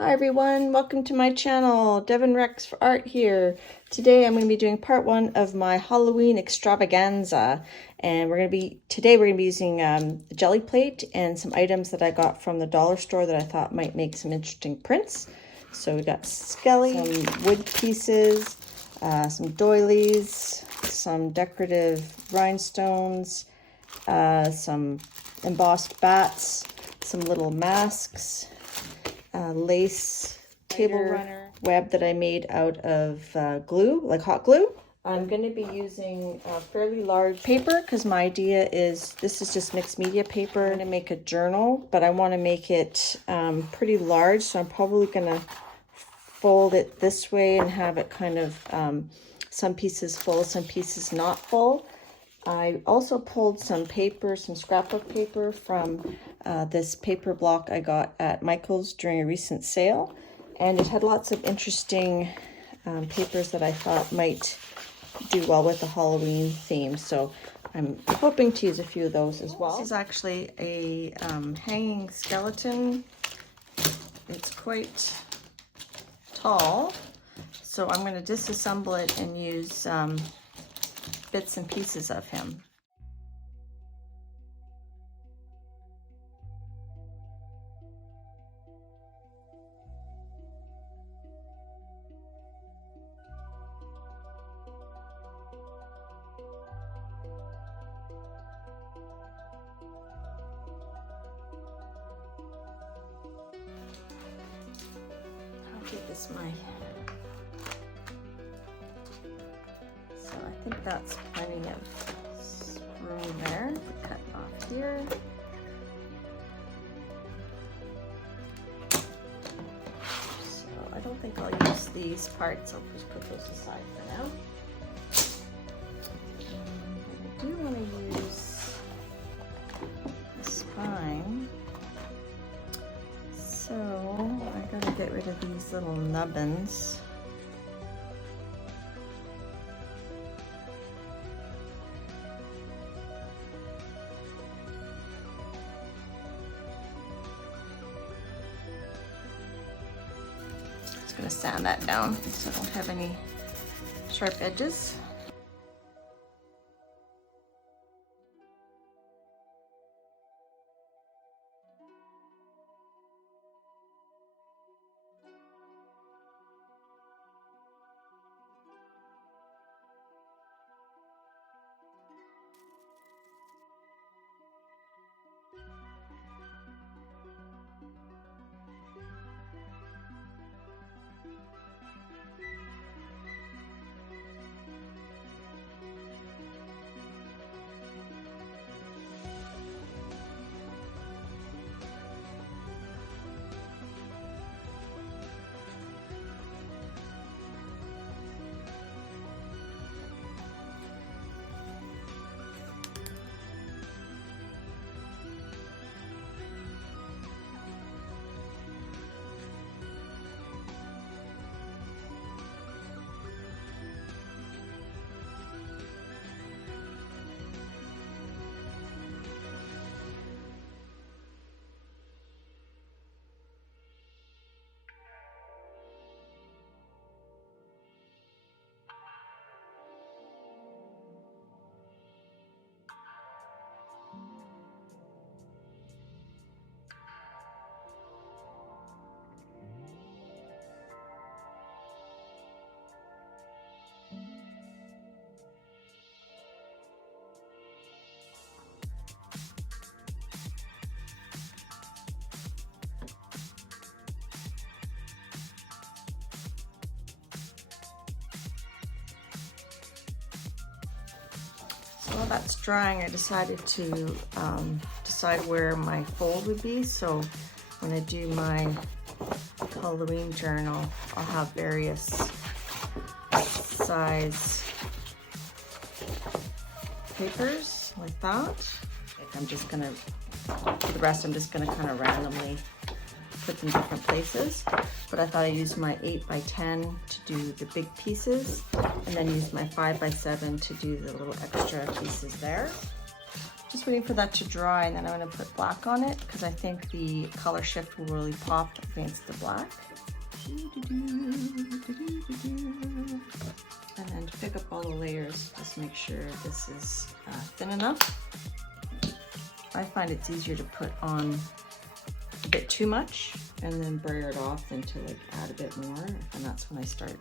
Hi everyone, welcome to my channel. Devin Rex for Art here. Today I'm going to be doing part one of my Halloween Extravaganza, and today we're going to be using the Gelli Plate and some items that I got from the dollar store that I thought might make some interesting prints. So we got skelly, some wood pieces, some doilies, some decorative rhinestones, some embossed bats, some little masks, lace table runner web that I made out of glue, like hot glue. I'm going to be using a fairly large paper because my idea is this is just mixed media paper. I'm going to make a journal, but I want to make it pretty large, so I'm probably going to fold it this way and have it kind of some pieces full, some pieces not full. I also pulled some paper, some scrapbook paper from this paper block I got at Michael's during a recent sale. And it had lots of interesting papers that I thought might do well with the Halloween theme. So I'm hoping to use a few of those as well. This is actually a hanging skeleton. It's quite tall. So I'm going to disassemble it and use bits and pieces of him. How big is my... So I think that's plenty of room there. Cut off here. So I don't think I'll use these parts. I'll just put those aside for now. I do want to use the spine. So I gotta get rid of these little nubbins. Going to sand that down so I don't have any sharp edges. While that's drying, I decided to decide where my fold would be. So when I do my Halloween journal, I'll have various size papers like that. I'm just gonna, for the rest, I'm just gonna kind of randomly put in different places. But I thought I'd use my 8x10 to do the big pieces, and then use my 5x7 to do the little extra pieces there. Just waiting for that to dry, and then I'm going to put black on it because I think the color shift will really pop against the black. And then to pick up all the layers, just make sure this is thin enough. I find it's easier to put on a bit too much and then brayer it off than to like add a bit more, and that's when I start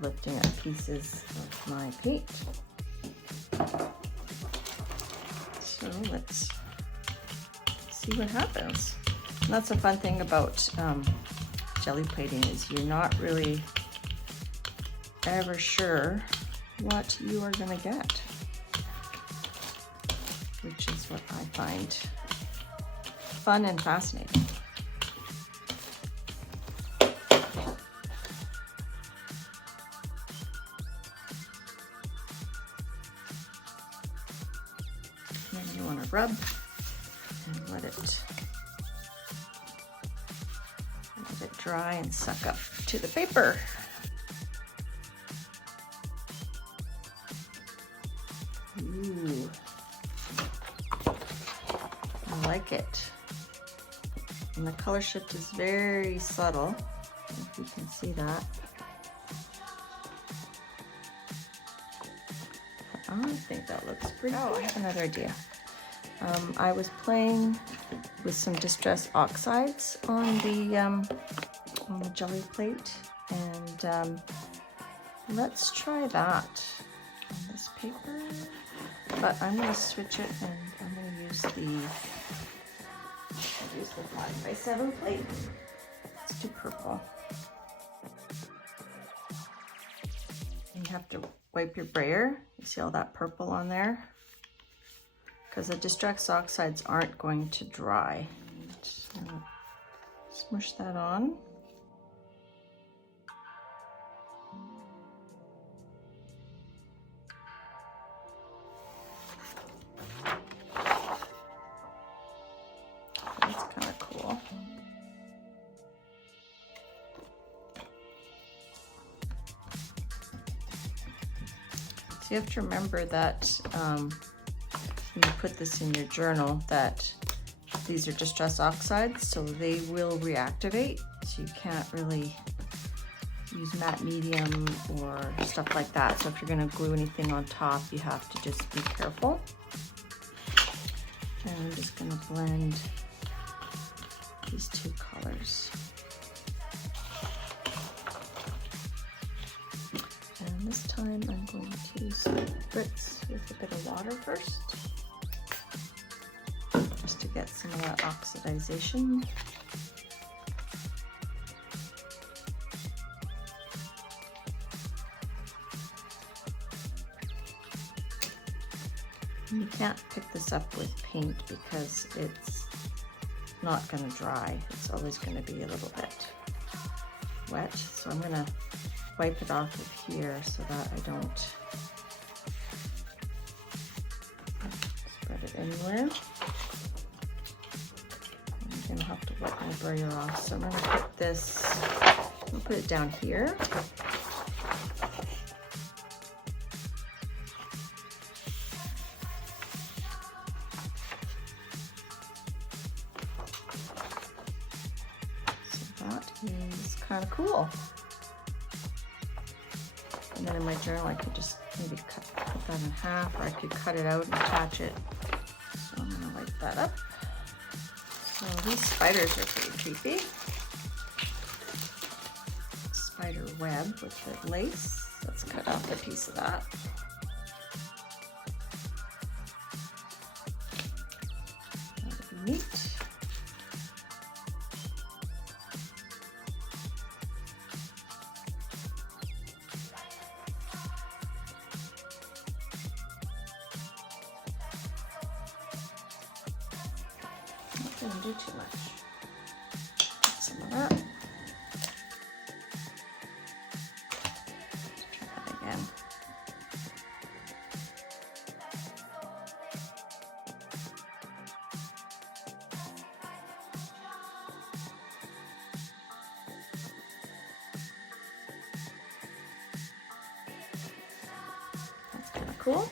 lifting up pieces of my paint. So let's see what happens. And that's the fun thing about jelly plating, is you're not really ever sure what you are gonna get, which is what I find fun and fascinating. And then you want to rub and let it dry and suck up to the paper. Ooh, I like it. And the color shift is very subtle, if you can see that. I think that looks pretty cool. I have another idea. I was playing with some distress oxides on the jelly plate, and let's try that on this paper. But I'm going to switch it, and I'm going to use the 5x7 plate. Let's do purple. And you have to wipe your brayer. You see all that purple on there? Because the distress oxides aren't going to dry. So smush that on. That's kind of cool. So you have to remember that when you put this in your journal, that these are distress oxides, so they will reactivate. So you can't really use matte medium or stuff like that. So if you're going to glue anything on top, you have to just be careful. And I'm just going to blend these two colors. And this time I'm going to spritz with a bit of water first, just to get some of that oxidization. And you can't pick this up with paint because it's not going to dry. It's always going to be a little bit wet. So I'm going to wipe it off of here so that I don't spread it anywhere. I'm going to have to wipe my brayer off. So I'm going to put this, I'll put it down here. That is kind of cool. And then in my journal, I could just maybe cut that in half, or I could cut it out and attach it. So I'm gonna wipe that up. So these spiders are pretty creepy. Spider web with the lace. Let's cut off a piece of that. That would be neat. Didn't do too much. Get some of that. Try that again. That's kind of cool.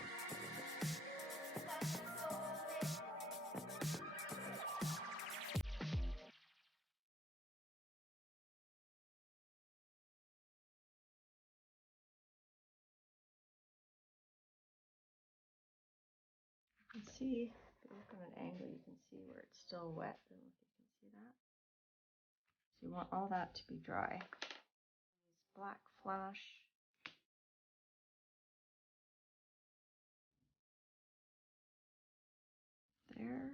You can see, if you look on an angle, you can see where it's still wet. I don't know if you can see that. So you want all that to be dry. Use black flash. There.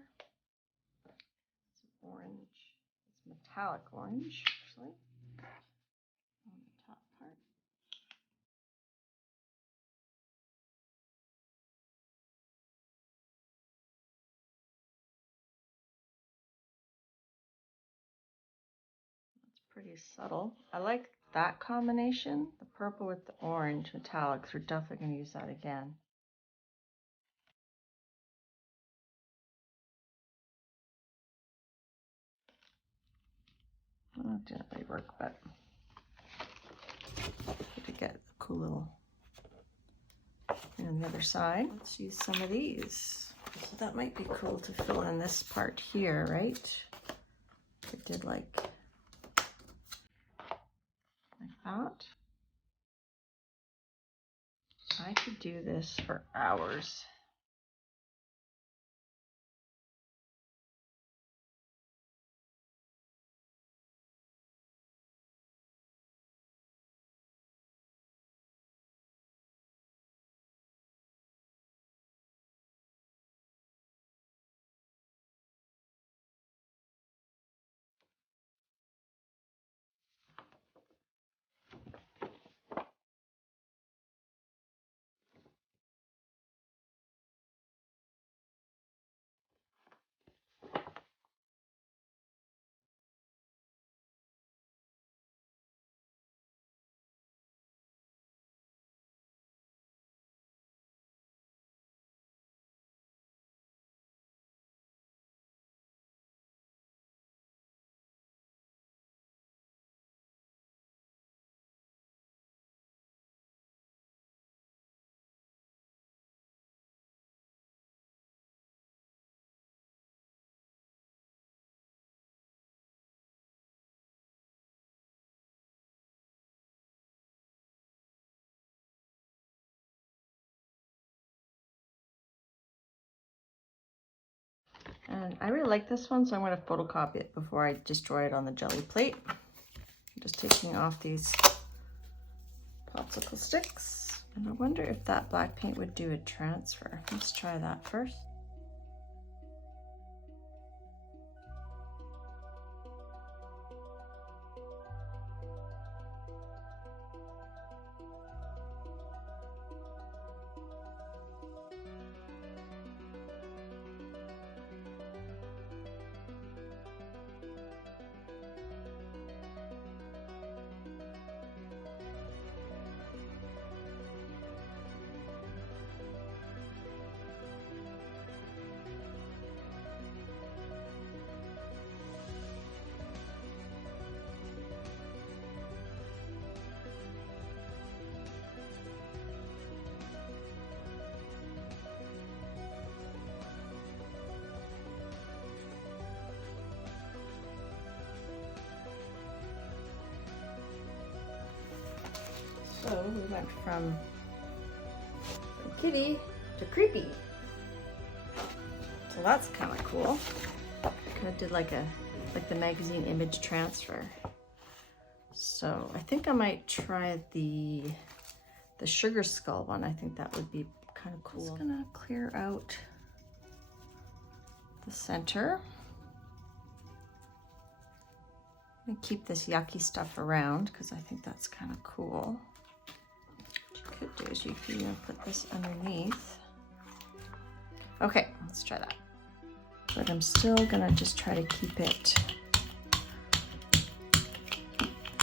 Some orange. It's metallic orange, actually, on the top part. That's pretty subtle. I like that combination, the purple with the orange metallics. We're definitely going to use that again. Well, it didn't really work, but to get a cool little. And on the other side, let's use some of these. So that might be cool to fill in this part here, right? It did like that. I could do this for hours. And I really like this one, so I'm going to photocopy it before I destroy it on the Gelli plate. I'm just taking off these popsicle sticks. And I wonder if that black paint would do a transfer. Let's try that first. So we went from kitty to creepy. So that's kind of cool. Kind of did like the magazine image transfer. So I think I might try the sugar skull one. I think that would be kind of cool. I'm just gonna clear out the center. I'm gonna keep this yucky stuff around because I think that's kind of cool. What you could do is you could even put this underneath. Okay, let's try that. But I'm still gonna just try to keep it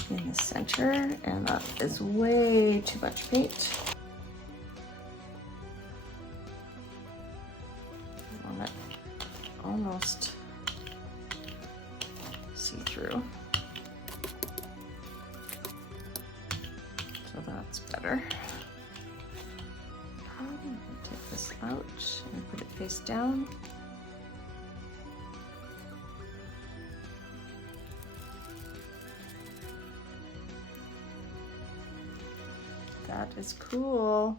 in the center, and that is way too much paint. I want it almost see-through. So that's better. Take this out and put it face down. That is cool.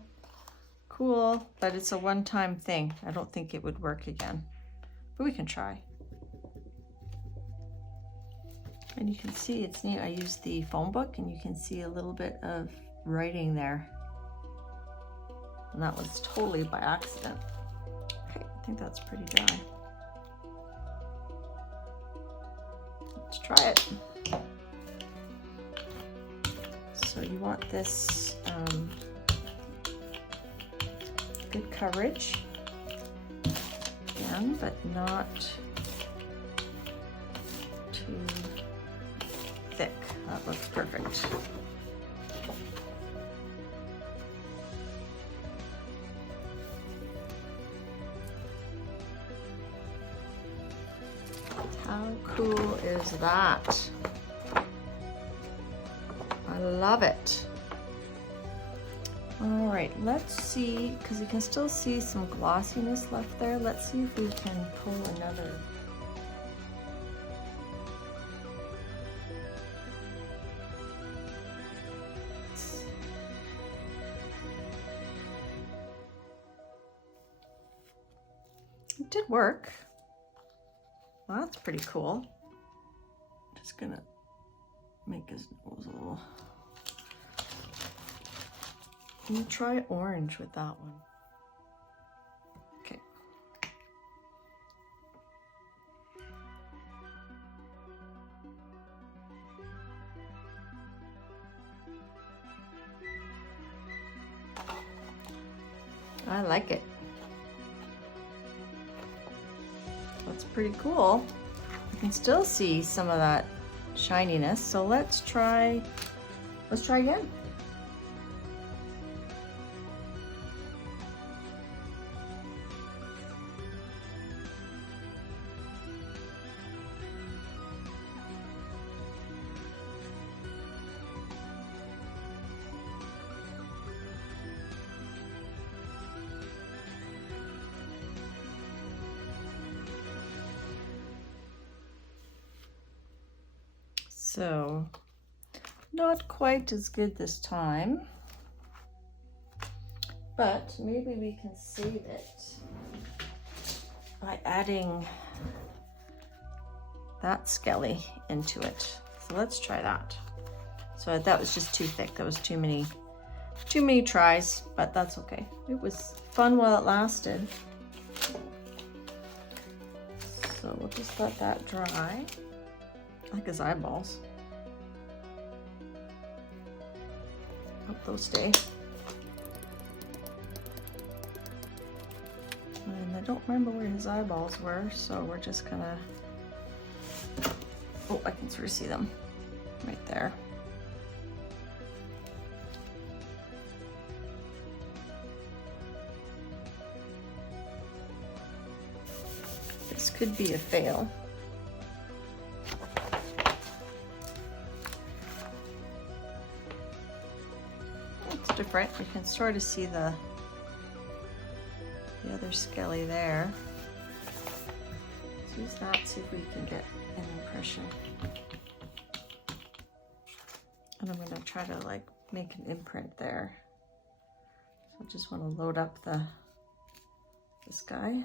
cool, but it's a one-time thing. I don't think it would work again, but we can try. And you can see it's neat. I used the phone book and you can see a little bit of writing there. And that was totally by accident. Okay, I think that's pretty dry. Let's try it. So you want this good coverage again, but not too thick. That looks perfect. How cool is that? I love it. All right, let's see, because you can still see some glossiness left there. Let's see if we can pull another. It did work. Well, that's pretty cool. Just gonna make his nose a little. Let me try orange with that one. Okay. I like it. That's pretty cool. You can still see some of that shininess. So let's try again. So, not quite as good this time, but maybe we can save it by adding that skelly into it. So let's try that. So that was just too thick. That was too many tries, but that's okay. It was fun while it lasted. So we'll just let that dry. I like his eyeballs. Hope those stay. And I don't remember where his eyeballs were, so we're just gonna, oh, I can sort of see them right there. This could be a fail. Different. You can sort of see the other skelly there. Let's use that, see if we can get an impression. And I'm going to try to like make an imprint there. So I just want to load up this guy.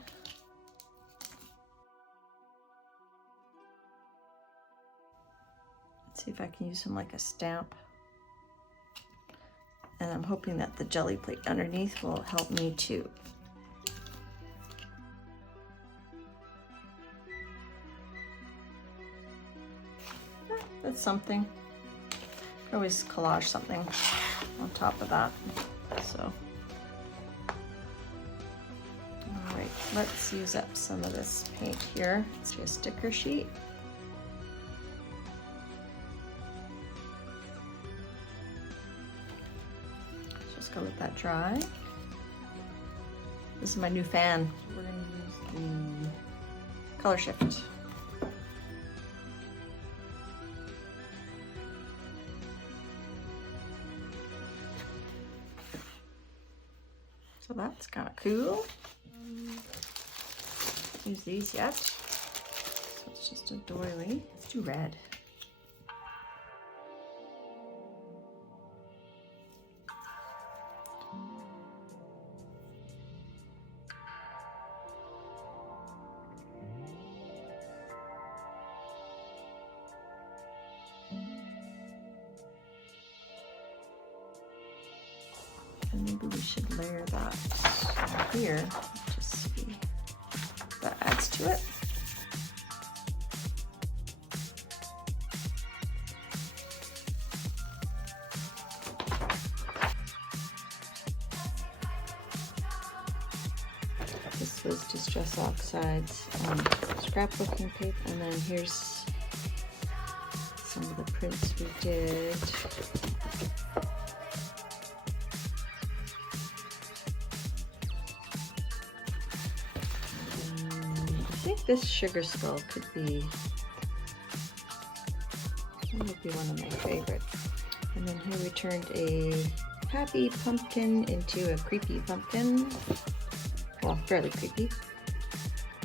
Let's see if I can use him like a stamp. And I'm hoping that the jelly plate underneath will help me too. That's something. I can always collage something on top of that. So, all right, let's use up some of this paint here. Let's do a sticker sheet. Just go let that dry. This is my new fan. We're going to use the color shift. So that's kind of cool. Use these yet. So it's just a doily. It's too red. And maybe we should layer that here. Just see if that adds to it. This was Distress Oxide's scrapbooking paper, and then here's some of the prints we did. I think this sugar skull could be one of my favorites. And then here we turned a happy pumpkin into a creepy pumpkin. Well, fairly creepy.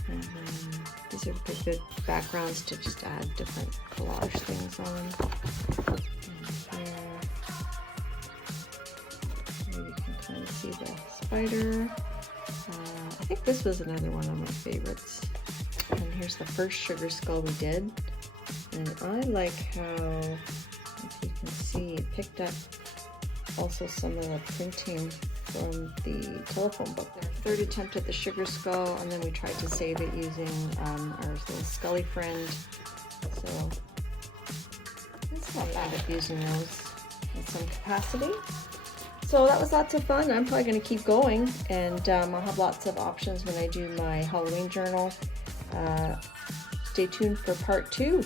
And then these are good backgrounds to just add different collage things on. And here you can kind of see the spider. I think this was another one of my favorites. And here's the first sugar skull we did. And I like how, if you can see, it picked up also some of the printing from the telephone book. Our third attempt at the sugar skull, and then we tried to save it using our little Scully friend. So it's not bad at using those in some capacity. So that was lots of fun. I'm probably going to keep going, and I'll have lots of options when I do my Halloween journal. Stay tuned for part 2.